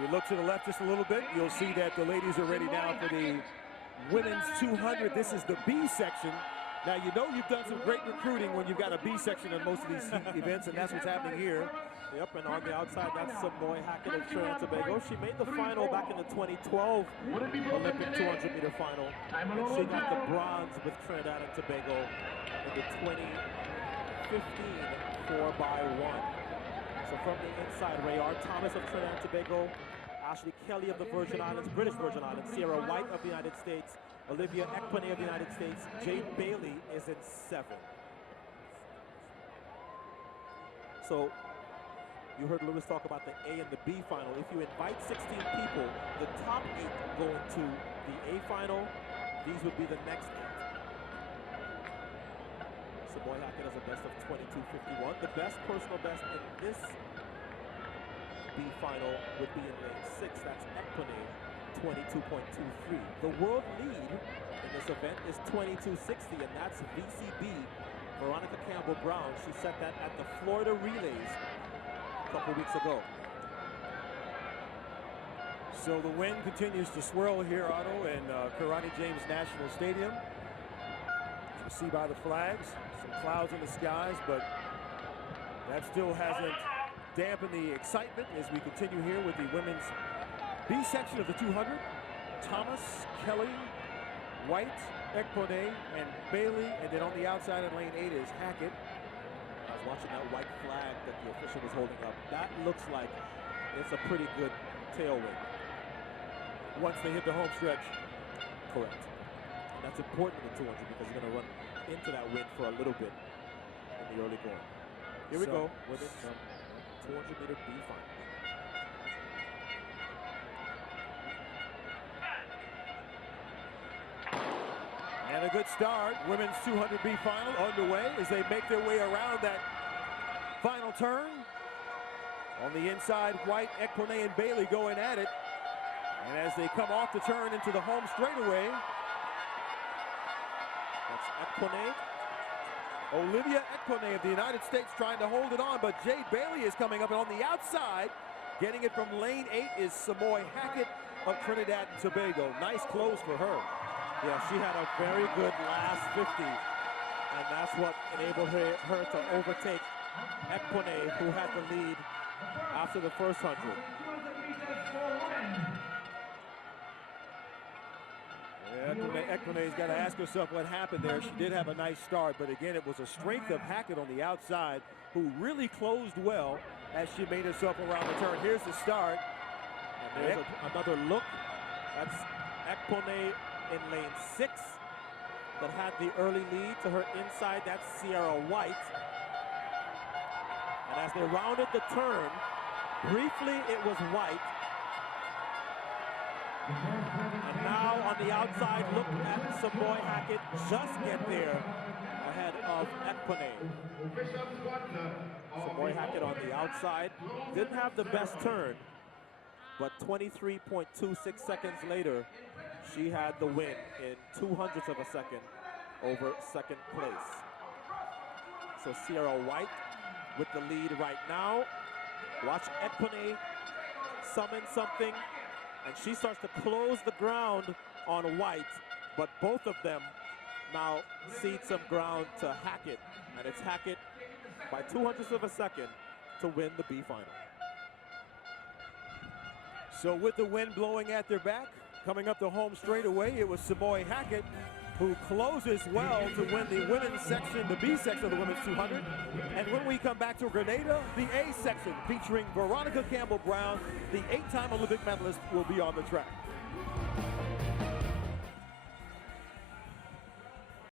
You look to the left just a little bit, you'll see that the ladies are ready now for the women's 200. This is the B section. Now, you know you've done some great recruiting when you've got a B section in most of these events, and that's what's happening here. Yep, and on the outside, that's Semoy Hackett of Trinidad and Tobago. She made the final back in the 2012 Olympic 200-meter final. And she got the bronze with Trinidad and Tobago in the 2015 4x1. So from the inside, RAYERE Thomas of Trinidad and Tobago, Ashley Kelly of the Virgin Islands, British Virgin Islands, Cierra White of the United States, Olivia Ekpone of the United States, Jade Bailey is in 7. So you heard Lewis talk about the A and the B final. If you invite 16 people, the top 8 go into the A final. These would be the next 8. Semoy Hackett has a best of 22.51. The best personal best in this B final would be in lane 6. That's Ekpone, 22.23. The world lead in this event is 22.60, and that's VCB, Veronica Campbell-Brown. She set that at the Florida Relays a couple weeks ago. So the wind continues to swirl here, Otto, in Karate James National Stadium. As you see by the flags, some clouds in the skies, but that still hasn't dampened the excitement as we continue here with the women's B section of the 200. Thomas, Kelly, White, Ekpone, and Bailey, and then on the outside in lane 8 is Hackett. I was watching that white flag that the official was holding up. That looks like it's a pretty good tailwind. Once they hit the home stretch. Correct. And that's important in the 200 because you're going to run into that wind for a little bit in the early going. Here we go with it from 200-meter B final. And a good start. Women's 200B final underway as they make their way around that final turn. On the inside, White, Ekpone, and Bailey going at it. And as they come off the turn into the home straightaway, that's Ekpone. Olivia Ekpone of the United States trying to hold it on, but Jade Bailey is coming up, and on the outside, getting it from lane 8 is Semoy Hackett of Trinidad and Tobago. Nice close for her. Yeah, she had a very good last 50, and that's what enabled her to overtake Ekpone, who had the lead after the first 100. Yeah, Ekpone's got to ask herself what happened there. She did have a nice start, but again, it was a strength of Hackett on the outside, who really closed well as she made herself around the turn. Here's the start. And there's another look. That's Ekpone in lane 6 that had the early lead. To her inside, that's Cierra White. And as they rounded the turn, briefly it was White. And now on the outside, look at Semoy Hackett just get there ahead of Ekpone. Semoy Hackett on the outside didn't have the best turn, but 23.26 seconds later, she had the win in 200ths of a second over second place. So Cierra White with the lead right now. Watch Ekpone summon something, and she starts to close the ground on White, but both of them now cede some ground to Hackett, and it's Hackett by 200ths of a second to win the B final. So with the wind blowing at their back, coming up the home straightaway, it was Semoy Hackett who closes well to win the women's section, the B section of the women's 200. And when we come back to Grenada, the A section featuring Veronica Campbell-Brown, the 8-time Olympic medalist, will be on the track.